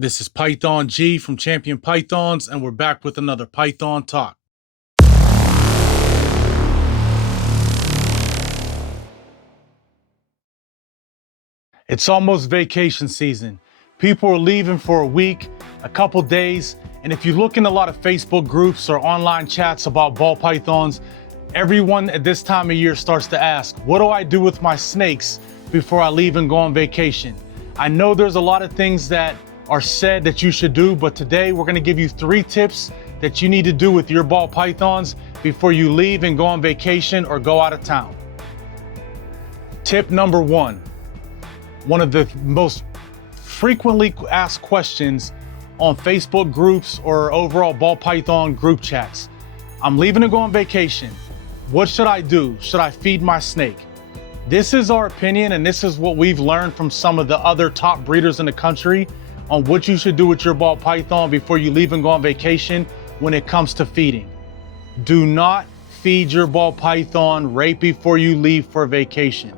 This is Python G from Champion Pythons, and we're back with another Python Talk. It's almost vacation season. People are leaving for a week, a couple days, and if you look in a lot of Facebook groups or online chats about ball pythons, everyone at this time of year starts to ask, what do I do with my snakes before I leave and go on vacation? I know there's a lot of things that are said that you should do, but today we're gonna give you 3 tips that you need to do with your ball pythons before you leave and go on vacation or go out of town. Tip number 1, one of the most frequently asked questions on Facebook groups or overall ball python group chats. I'm leaving to go on vacation. What should I do? Should I feed my snake? This is our opinion, and this is what we've learned from some of the other top breeders in the country on what you should do with your ball python before you leave and go on vacation when it comes to feeding. Do not feed your ball python right before you leave for vacation.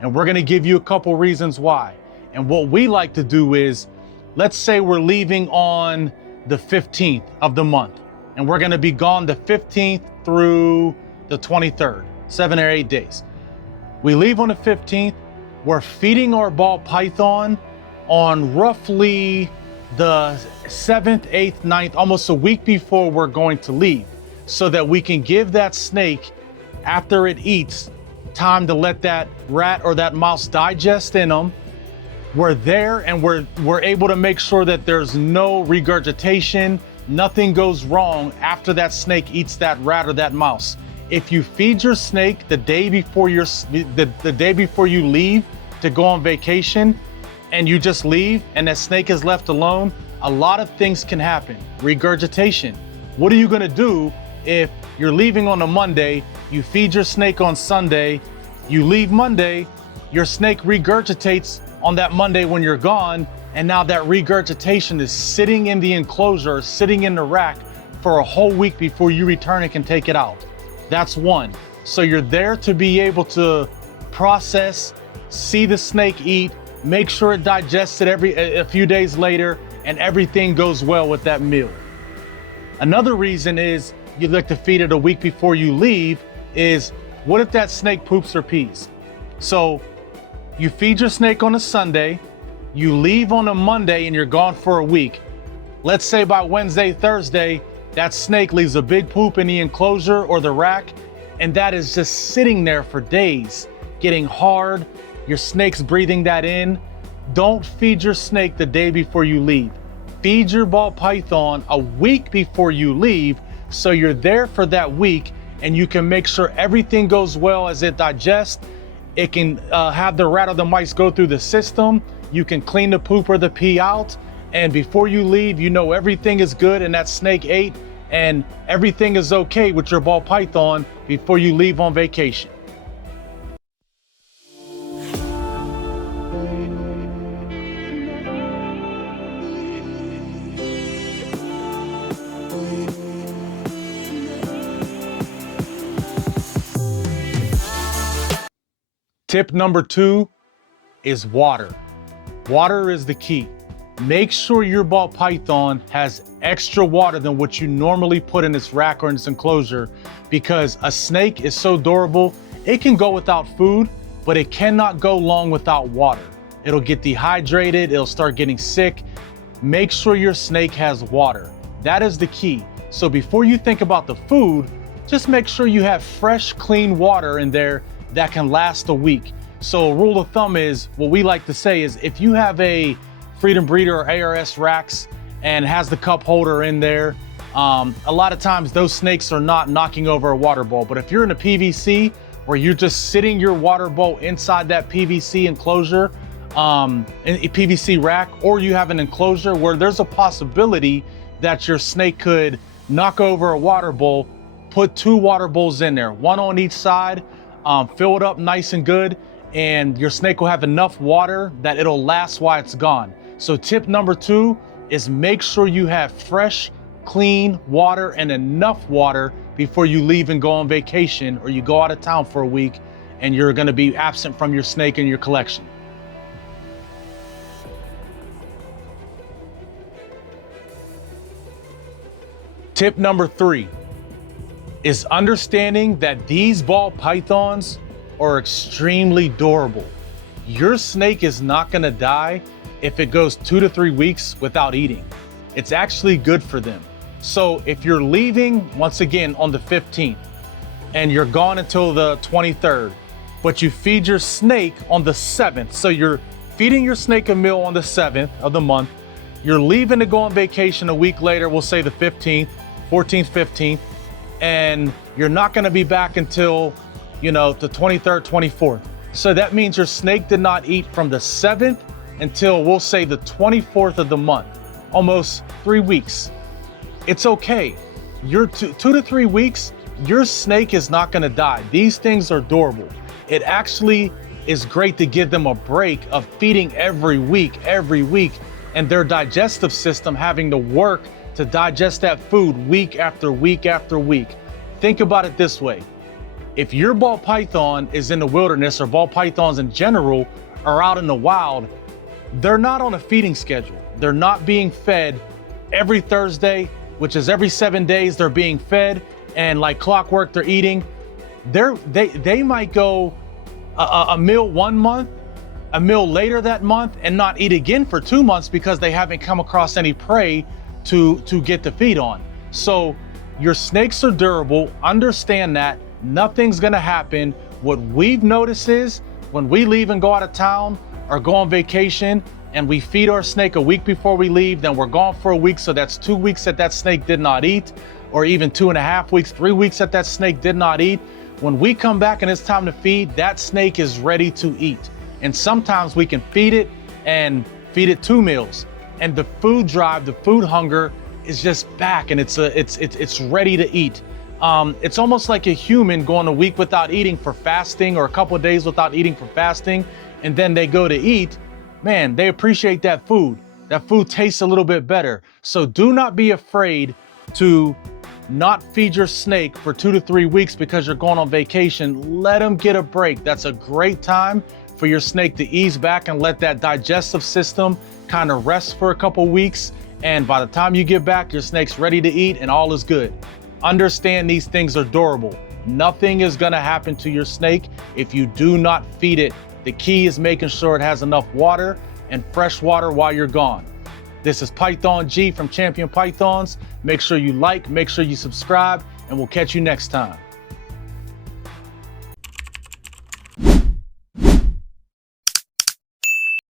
And we're gonna give you a couple reasons why. And what we like to do is, let's say we're leaving on the 15th of the month, and we're gonna be gone the 15th through the 23rd, 7 or 8 days. We leave on the 15th, we're feeding our ball python on roughly the 7th, 8th, 9th, almost a week before we're going to leave, so that we can give that snake, after it eats, time to let that rat or that mouse digest in them. We're there and we're able to make sure that there's no regurgitation, nothing goes wrong after that snake eats that rat or that mouse. If you feed your snake the day before the day before you leave to go on vacation, and you just leave and that snake is left alone, a lot of things can happen. Regurgitation. What are you gonna do if you're leaving on a Monday, you feed your snake on Sunday, you leave Monday, your snake regurgitates on that Monday when you're gone, and now that regurgitation is sitting in the enclosure, sitting in the rack for a whole week before you return and can take it out. That's one. So you're there to be able to process, see the snake eat, make sure it digests it a few days later, and everything goes well with that meal. Another reason is you'd like to feed it a week before you leave is, what if that snake poops or pees? So you feed your snake on a Sunday, you leave on a Monday and you're gone for a week. Let's say by Wednesday, Thursday, that snake leaves a big poop in the enclosure or the rack, and that is just sitting there for days, getting hard. Your snake's breathing that in. Don't feed your snake the day before you leave. Feed your ball python a week before you leave, so you're there for that week and you can make sure everything goes well as it digests. It can have the rat or the mice go through the system. You can clean the poop or the pee out. And before you leave, you know everything is good and that snake ate and everything is okay with your ball python before you leave on vacation. Tip number 2 is water. Water is the key. Make sure your ball python has extra water than what you normally put in its rack or in its enclosure, because a snake is so durable, it can go without food, but it cannot go long without water. It'll get dehydrated, it'll start getting sick. Make sure your snake has water. That is the key. So before you think about the food, just make sure you have fresh, clean water in there that can last a week. So a rule of thumb is, what we like to say is, if you have a Freedom Breeder or ARS racks and has the cup holder in there, a lot of times those snakes are not knocking over a water bowl. But if you're in a PVC where you're just sitting your water bowl inside that PVC enclosure, in a PVC rack, or you have an enclosure where there's a possibility that your snake could knock over a water bowl, put 2 water bowls in there, one on each side, fill it up nice and good, and your snake will have enough water that it'll last while it's gone. So tip number 2 is make sure you have fresh, clean water and enough water before you leave and go on vacation, or you go out of town for a week and you're gonna be absent from your snake and your collection. Tip number 3 is understanding that these ball pythons are extremely durable. Your snake is not gonna die if it goes 2 to 3 weeks without eating. It's actually good for them. So if you're leaving, once again, on the 15th, and you're gone until the 23rd, but you feed your snake on the 7th, so you're feeding your snake a meal on the 7th of the month, you're leaving to go on vacation a week later, we'll say the 15th, 14th, 15th, and you're not gonna be back until, the 23rd, 24th. So that means your snake did not eat from the 7th until, we'll say, the 24th of the month, almost 3 weeks. It's okay. You're 2 to 3 weeks, your snake is not gonna die. These things are durable. It actually is great to give them a break of feeding every week, and their digestive system having to work to digest that food week after week after week. Think about it this way. If your ball python is in the wilderness, or ball pythons in general are out in the wild, they're not on a feeding schedule. They're not being fed every Thursday, which is every 7 days they're being fed, and like clockwork they're eating. They might go a meal one month, a meal later that month, and not eat again for 2 months because they haven't come across any prey to get the feed on. So your snakes are durable. Understand that. Nothing's gonna happen. What we've noticed is when we leave and go out of town or go on vacation and we feed our snake a week before we leave, then we're gone for a week. So that's 2 weeks that snake did not eat, or even 2.5 weeks, 3 weeks that snake did not eat. When we come back and it's time to feed, that snake is ready to eat. And sometimes we can feed it and feed it 2 meals. And the food drive, the food hunger is just back, and it's ready to eat. It's almost like a human going a week without eating for fasting, or a couple of days without eating for fasting, and then they go to eat. Man, they appreciate that food. That food tastes a little bit better. So do not be afraid to not feed your snake for 2 to 3 weeks because you're going on vacation. Let them get a break. That's a great time for your snake to ease back and let that digestive system kind of rest for a couple weeks. And by the time you get back, your snake's ready to eat and all is good. Understand these things are durable. Nothing is gonna happen to your snake if you do not feed it. The key is making sure it has enough water and fresh water while you're gone. This is Python G from Champion Pythons. Make sure you like, make sure you subscribe, and we'll catch you next time.